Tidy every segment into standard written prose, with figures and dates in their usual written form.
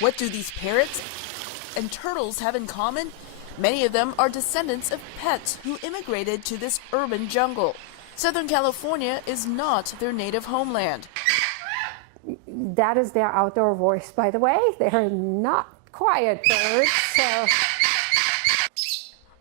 What do these parrots and turtles have in common? Many of them are descendants of pets who immigrated to this urban jungle. Southern California is not their native homeland. That is their outdoor voice, by the way. They're not quiet birds, so.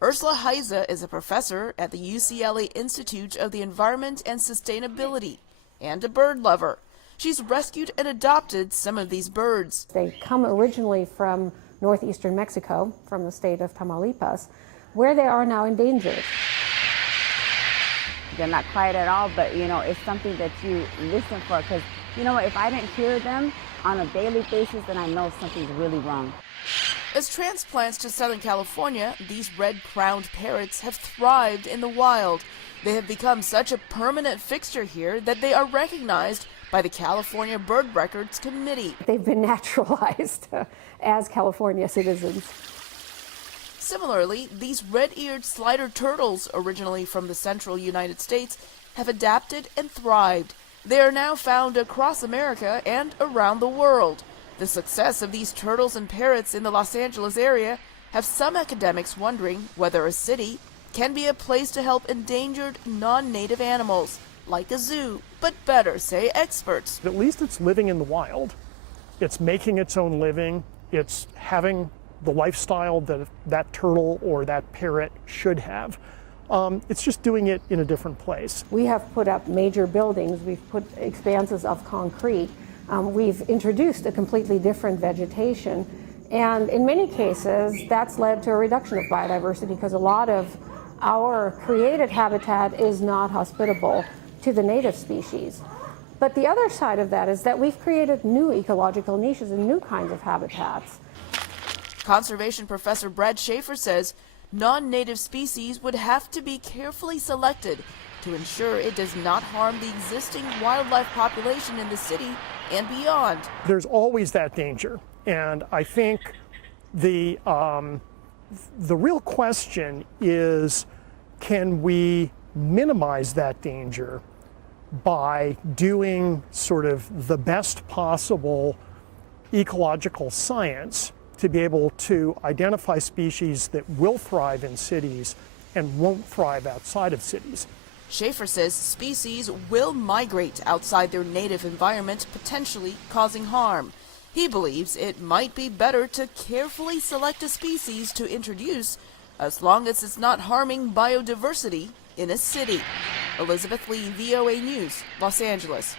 Ursula Heise is a professor at the UCLA Institute of the Environment and Sustainability and a bird lover. She's rescued and adopted some of these birds. They come originally from northeastern Mexico, from the state of Tamaulipas, where they are now endangered. They're not quiet at all, but it's something that you listen for, because if I didn't hear them on a daily basis, then I know something's really wrong. As transplants to Southern California, these red-crowned parrots have thrived in the wild. They have become such a permanent fixture here that they are recognized by the California Bird Records Committee. They've been naturalized as California citizens. Similarly, these red-eared slider turtles, originally from the central United States, have adapted and thrived. They are now found across America and around the world. The success of these turtles and parrots in the Los Angeles area have some academics wondering whether a city can be a place to help endangered non-native animals, like a zoo, but better, say experts. At least it's living in the wild. It's making its own living. It's having the lifestyle that that turtle or that parrot should have. It's just doing it in a different place. We have put up major buildings. We've put expanses of concrete. We've introduced a completely different vegetation. And in many cases, that's led to a reduction of biodiversity because a lot of our created habitat is not hospitable to the native species. But the other side of that is that we've created new ecological niches and new kinds of habitats. Conservation professor Brad Schaefer says non-native species would have to be carefully selected to ensure it does not harm the existing wildlife population in the city and beyond. There's always that danger, and I think the real question is, can we minimize that danger by doing sort of the best possible ecological science to be able to identify species that will thrive in cities and won't thrive outside of cities. Schaefer says species will migrate outside their native environment, potentially causing harm. He believes it might be better to carefully select a species to introduce as long as it's not harming biodiversity in a city. Elizabeth Lee, VOA News, Los Angeles.